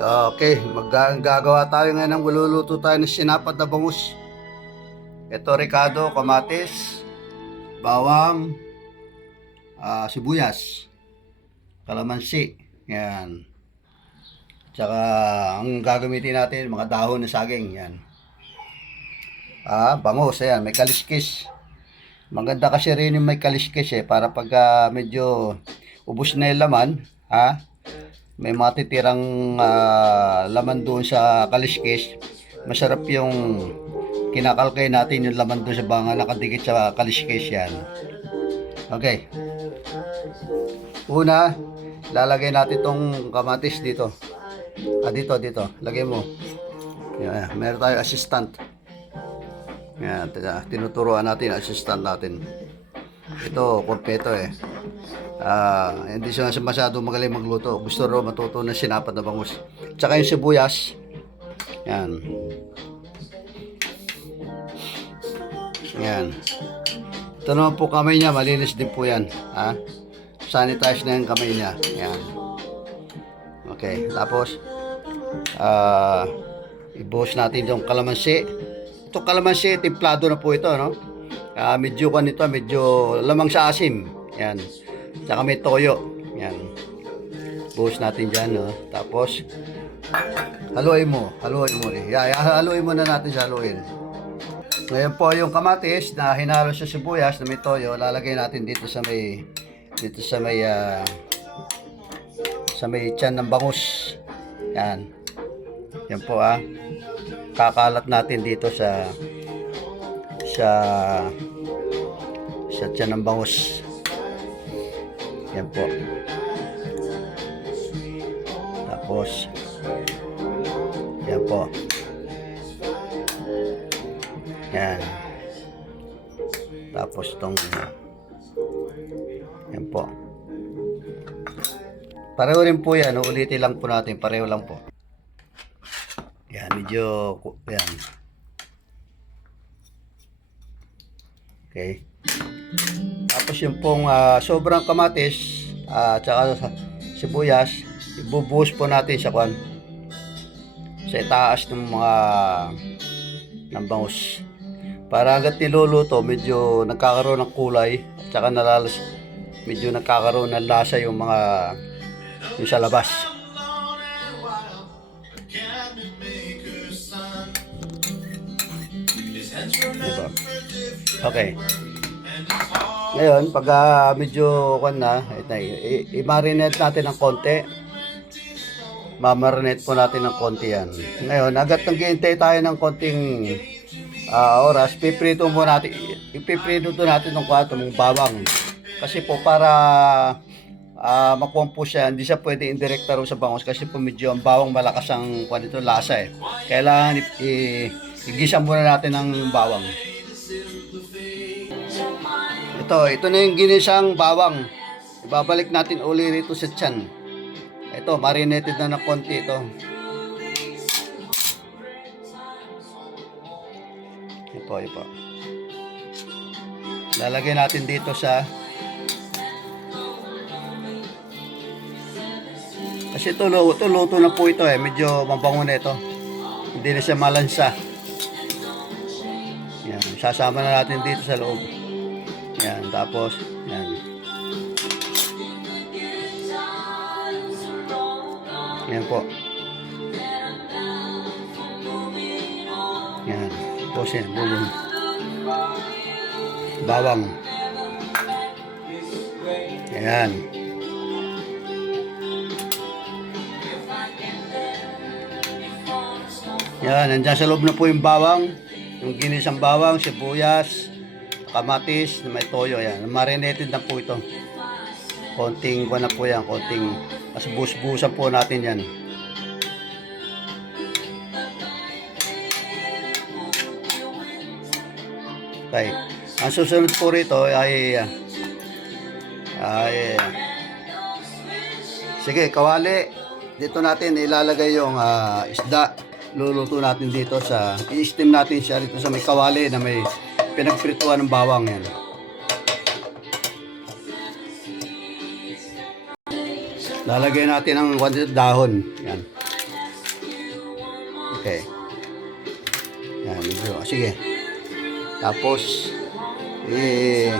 Okay, maggagawa tayo ngayon ng maluluto tayo ng sinapad na bangus. Ito, Ricardo, kamatis, bawang, ah, sibuyas, kalamansi, yan. Tsaka, ang gagamitin natin, mga dahon ng saging, yan. Ah, bangus, ayan, may kaliskis. Maganda kasi rin yung may kaliskis eh, para pag ah, medyo ubos na yung laman, ha, may matitirang ah, laman doon sa kaliskis. Masarap yung kinakalkay natin yung laman doon sa banga nakadikit sa kaliskis yan. Okay. Una, lalagay natin tong kamatis dito. Ah, dito, dito. Lagay mo. Yan, meron tayo assistant. Yan, teka, tinuturuan natin assistant natin. Ito, kompleto eh. Ah, hindi siya masyado magaling magluto. Gusto raw matuto ng sinapad na bangus. Tsaka yung sibuyas. Yan. Yan. Ito naman po kamay niya, malinis din po yan. Ha? Sanitize na yung kamay niya. Yan. Okay, tapos ah ibuhos natin yung kalamansi. Ito kalamansi, templado na po ito, no? Ah, medyo kan ito, medyo lamang sa asim. Yan. Tsaka may toyo. Yan. Buhos natin dyan, no? Tapos, haluin mo. Haluin mo. Eh. Yeah, haluin mo na natin sa haluin. Ngayon po yung kamatis na hinalo sa sibuyas na may toyo, lalagay natin dito sa may dito sa may ah, sa may tiyan ng bangus. Yan. Yan po ah. Kakalat natin dito sa sa sa tiyan ng bangus. Yan po. Tapos yan po. Yan. Tapos tong yan po. Pareho rin po yan. Ulitin lang po natin. Pareho lang po. Yan. Medyo yan. Okay. Tapos yung pong ah, sobrang kamatis at saka sa- sibuyas, ibubuhos po natin sa kwan sa itaas ng mga ng bangus. Para hanggat niluluto, medyo nagkakaroon ng kulay at saka nalalas, medyo nagkakaroon ng lasa yung mga yung sa labas. Diba? Okay. Ngayon, pag ah, medyo kan na, ito, i-marinate natin ng konti. Mamarinate po natin ng konti yan. Ngayon, agad naghihintay tayo ng konting ah, oras, piprito mo natin, ipiprito to natin ng kwato, ng bawang. Kasi po para ah makuha po siya, hindi siya pwede indirekta rin sa bangus kasi po medyo ang bawang malakas ang kwan ito, lasa eh. Kailangan i- i- igisa muna natin ng bawang. Ito, ito na yung ginisang bawang. Ibabalik natin uli rito sa tiyan. Ito, marinated na ng konti ito. Ito, ito. Lalagay natin dito sa Kasi ito, ito luto na po ito eh. Medyo mabango na ito. Hindi na siya malansa. Sasama na natin dito sa loob. Yan. Tapos, yan. Yan po. Yan. Tapos yan. Bubong. Bawang. Yan. Yan, nandiyan sa loob na po yung bawang, yung ginisang bawang, sibuyas, kamatis, na may toyo, yan. Marinated na po ito. Konting, ko na po yan, konting, mas bus-busan po natin yan. Okay. Ang susunod po rito ay, ay, sige, kawali, dito natin ilalagay yung ah, isda luluto natin dito sa i-steam natin siya dito sa may kawali na may pinagprituan ng bawang yan. Lalagay natin ang dahon. Yan. Okay. Yan, medyo. ah, Sige. Tapos, eh,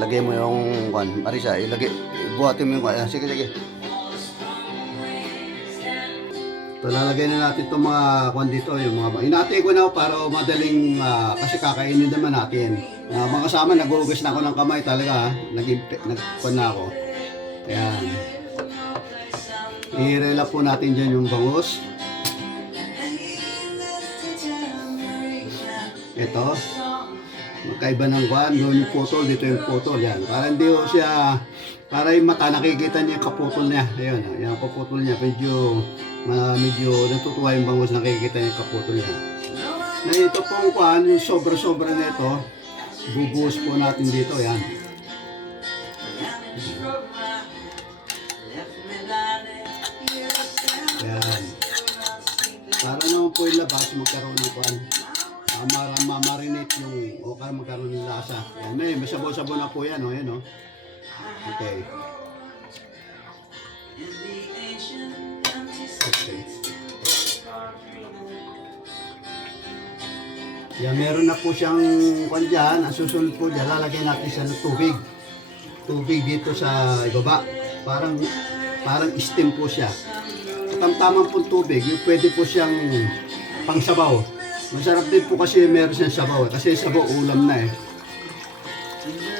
lagay mo yung, kwan, Marisa, ilagay, buhatin mo yung. Ayan, Sige, sige. So, lalagay na natin itong mga kwan dito, yung mga, inatay ko na para madaling, ah, kasi kakainin naman natin. Ah, mga kasama, nag-uugas na ako ng kamay talaga, nag nagkwan na ako. Ayan. I-rela po natin dyan yung bangus. Ito. Magkaiba ng kwan, doon yung putol, dito yung putol. Yan. Para hindi ko siya, para yung mata nakikita niya yung kaputol niya. Ayun, yan ang kaputol niya. Medyo, ma, medyo natutuwa yung bangus nakikita niya yung kaputol niya. Na ito pong kwan, yung sobra-sobra na ito, bubuhos po natin dito. Yan. Yan. Para naman po yung labas, magkaroon ng. Uh, mar mamarinate yung, o magkaroon ng lasa. Yan, eh, masabaw-sabaw na po yan, o, yan, o. Okay. Okay. Yan, meron na po siyang kwan dyan. Ang po dyan, lalagyan natin siya ng tubig. Tubig dito sa ibaba. Parang, parang steam po siya. Tamtamang pong tubig, yung pwede po siyang pangsabaw. Masarap din po kasi meron siyang sabaw. eh. Kasi sabaw ulam na eh.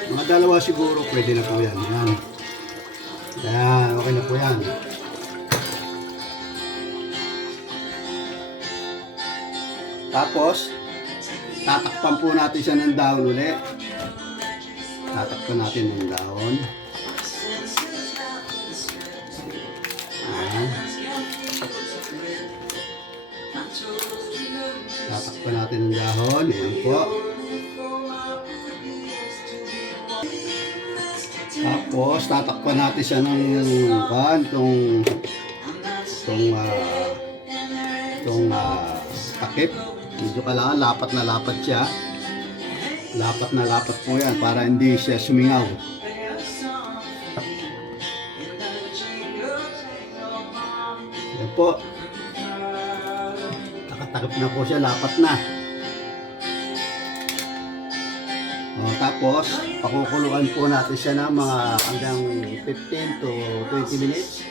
Mga dalawa siguro pwede na po yan. Yan. Yan, okay na po yan. Tapos, tatakpan po natin siya ng dahon uli. Tatakpan natin ng dahon. Ayan. Tatakpan natin ng dahon. Ayan po. Tapos, tatakpan natin siya ng kan, itong itong ah, itong ah, takip. Medyo kailangan lapat na lapat siya. Lapat na lapat po yan para hindi siya sumingaw. Yan po. Nakatakip na po siya, lapat na. O, tapos, pakukuluan po natin siya ng mga hanggang 15 to 20 minutes.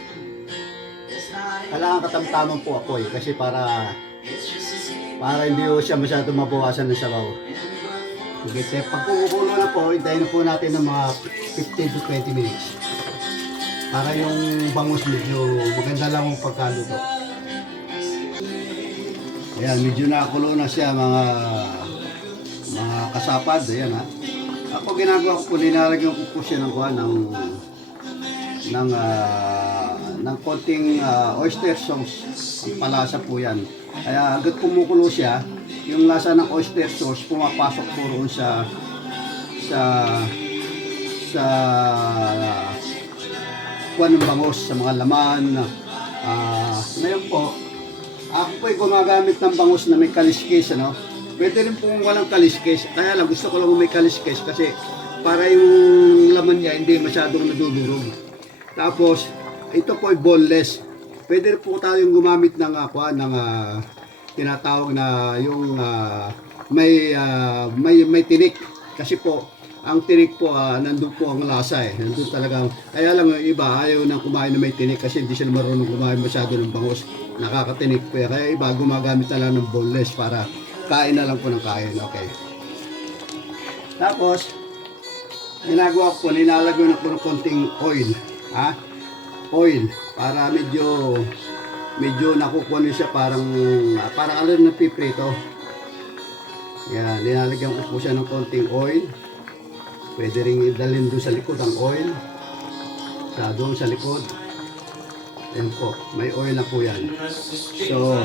Kailangan katamtaman po ako eh, kasi para para hindi po siya masyado mabawasan ng sabaw. Sige, te, pag kumukulo na po, hintayin na po natin ng mga 15 to 20 minutes. Para yung bangus medyo maganda lang ang pagkaluto. Ayan, medyo nakakulo na siya mga mga kasapad. Ayan ha. Ako ginagawa ko po, nilalagyan ko po siya ng kuha ng ng ah, ng konting ah, oyster sauce. Ang palasa po yan. Kaya agad kumukulo siya, yung lasa ng oyster sauce pumapasok po roon sa sa sa kuha ng bangos sa mga laman. Ah, ngayon po, ako po ay gumagamit ng bangus na may kaliskis, ano? Pwede rin po kung walang kaliskis. Kaya lang, gusto ko lang may kaliskis kasi para yung laman niya hindi masyadong nadudurog. Tapos, ito po ay boneless. Pwede rin po tayong gumamit ng uh, ng ah, tinatawag na yung ah, may, ah, may may tinik. Kasi po, ang tinik po, ah, nandun po ang lasa eh. Nandun talaga. Kaya lang yung iba, ayaw nang kumain na may tinik kasi hindi sila marunong kumain masyado ng bangus. Nakakatinik po. Kaya iba, gumagamit na lang ng boneless para kain na lang po ng kain. Okay. Tapos, ginagawa ko po, nilalagyan ko ng konting oil. Ha? Oil. Para medyo, medyo nakukuha niyo siya parang, parang alam na piprito. Yan, nilalagyan ko po siya ng konting oil. Pwede rin idalhin doon sa likod ang oil. Sa doon sa likod. Yan po, may oil na po yan. So,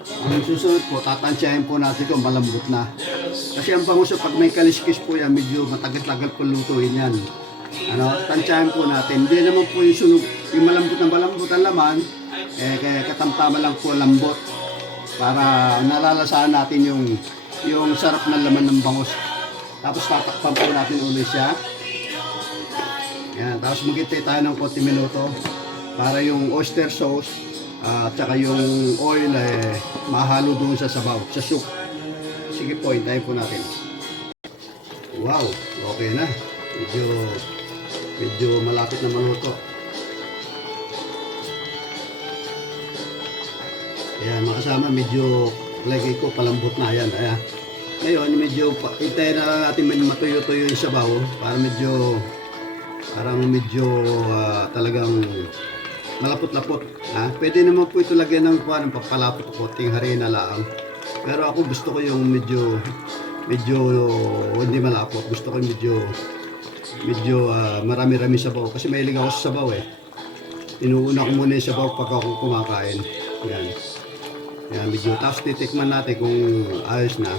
ang susunod po, tatansyahin po natin kung malambot na. Kasi ang bangus pag may kaliskis po yan, medyo matagal-tagal po lutuin yan. Ano, tansyahin po natin. Hindi naman po yung sunog, yung malambot na malambot ang laman, eh, kaya katamtama lang po lambot para nalalasahan natin yung yung sarap ng laman ng bangus. Tapos tatakpan po natin ulit siya. Yan, tapos maghintay tayo ng konti minuto para yung oyster sauce at saka yung oil eh, mahalo doon sa sabaw, sa soup. Sige po, hintayin po natin. Wow, okay na. Medyo, medyo malapit na maluto. Ayan, mga kasama, medyo lagay ko palambot na yan. Ayan. Ngayon, medyo, hintayin na lang natin matuyo-tuyo yung sabaw para medyo, parang medyo ah, talagang malapot-lapot. Ha? Pwede naman po ito lagyan ng kuha ng papalapot ko, ting harina lang. Pero ako gusto ko yung medyo, medyo hindi malapot. Gusto ko yung medyo, medyo ah, marami-rami sabaw. Kasi mahilig ako sa sabaw eh. Inuuna ko muna yung sabaw pag ako kumakain. Yan. Yan, medyo. Tapos titikman natin kung ayos na.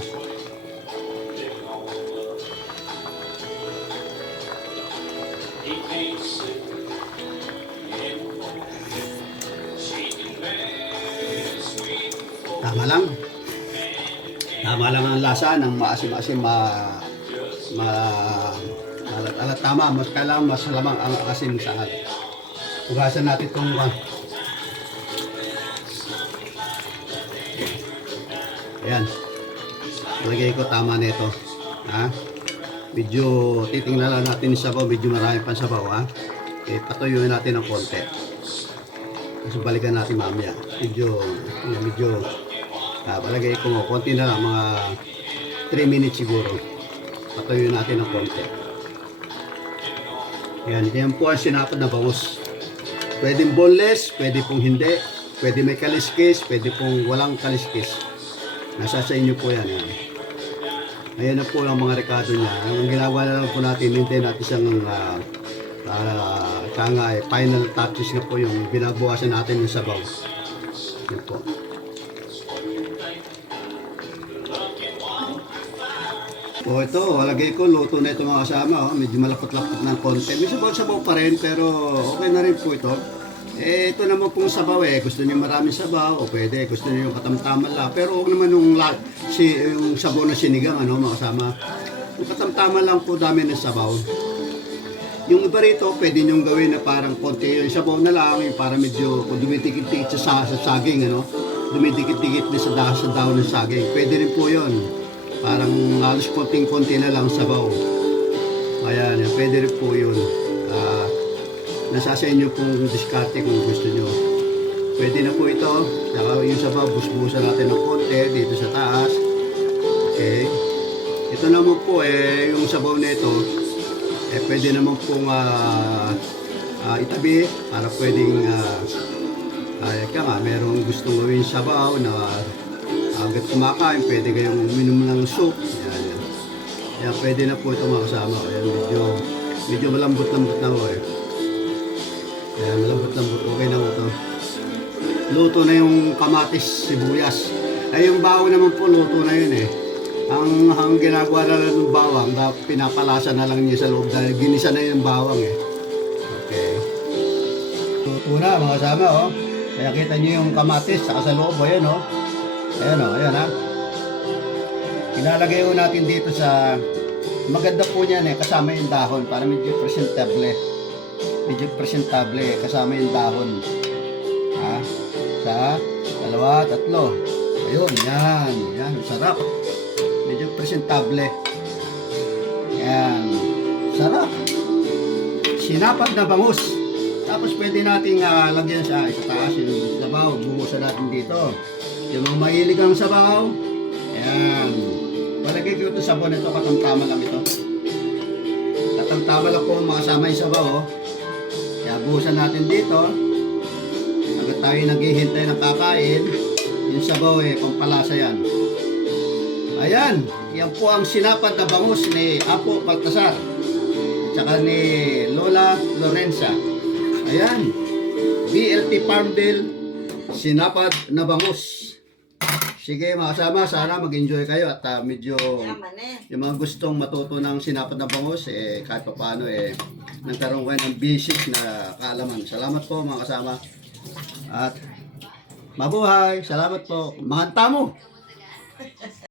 Lasa ng maasim-asim ma ma alat, alat tama mas kailangan mas lamang ang asim sa alat. Ugasan natin itong uh, Ayan. Lagay ko tama nito. Ha? Medyo titingnan lang natin yung sabaw. Medyo marami pang sabaw. Ha? Okay, patuyuin natin ng konti. Tapos balikan natin mamaya. Medyo, medyo, ah, palagay ko konti na lang, mga 3 minutes siguro. Patuyuin natin ng konti. Yan, yan po ang sinapad na bangus. Pwedeng boneless, pwede pong hindi. Pwede may kaliskis, pwede pong walang kaliskis. Nasa sa inyo po yan. yan. Ayan na po ang mga rekado niya. Ang ginagawa na lang po natin, hintay natin siyang uh, uh, kanga, eh, final touches na po yung binabawasan natin yung sabaw. Yan po. O ito, lagay ko, luto na ito mga kasama. Oh. Medyo malapot-lapot ng konti. May sabaw-sabaw pa rin, pero okay na rin po ito. Eh, ito naman pong sabaw eh. Gusto niyo maraming sabaw, o pwede. Gusto niyo yung katamtaman lang. Pero huwag naman yung, la, si, yung sabaw na sinigang, ano, mga kasama. Yung katamtaman lang po dami ng sabaw. Yung iba rito, pwede niyong gawin na parang konti yung sabaw na lang, yung para medyo kung dumitikit-tikit sa, sa saging, ano? Dumitikit-tikit na sa, da, sa daon ng saging. Pwede rin po yun. Parang halos konting-konti na lang sabaw. Ayan, yan, pwede rin po yun. Ah, nasa sa inyo pong diskarte kung gusto nyo. Pwede na po ito. Saka yung sabaw, busbusan natin ng konti dito sa taas. Okay. Ito naman po eh, yung sabaw nito, eh pwede naman pong ah, ah, itabi para pwedeng uh, uh, ka nga, merong gustong gawin sabaw na agad kumakain, pwede kayong uminom ng soup. Yan, yan. Yan, pwede na po ito mga kasama. Ayan, medyo, medyo malambot-lambot na po eh. Ayan, malambot-lambot. Okay na po ito. Luto na yung kamatis, sibuyas. Ay, yung bawang naman po, luto na yun eh. Ang, ang ginagawa na lang ng bawang, pinapalasa na lang niya sa loob dahil ginisa na yung bawang eh. Okay. Luto na mga kasama oh. Kaya kita niyo yung kamatis saka sa loob, ayan oh. Ayan o, ayan ha. Ilalagay ko natin dito sa... Maganda po niyan eh, kasama yung dahon para medyo presentable. Medyo presentable eh, kasama yung dahon. Ha? Sa dalawa, tatlo. Ayun, yan. Yan, sarap. Medyo presentable. Yan. Sarap. Sinapag na bangus. Tapos pwede nating ah, lagyan sa sa taas yung sabaw. Bumusan natin dito. Yung mga mahilig ang sabaw, ayan. Palagay ko ito sabaw na ito, katamtama lang ito. Katamtama lang po mga sama yung sabaw, oh. Kaya buhusan natin dito. Agad tayo naghihintay ng kakain. Yung sabaw eh, pampalasa yan. Ayan, yan po ang sinapad na bangus ni Apo Baltasar. At saka ni Lola Lorenza. Ayan, BLT Farmville, sinapad na bangus. Sige mga kasama, sana mag-enjoy kayo at ah, medyo Yaman eh. yung mga gustong matuto ng sinapad na bangus, eh, kahit pa paano, eh, nagkaroon kayo ng basic na kaalaman. Salamat po mga kasama. At mabuhay. Salamat po. Mga tamo.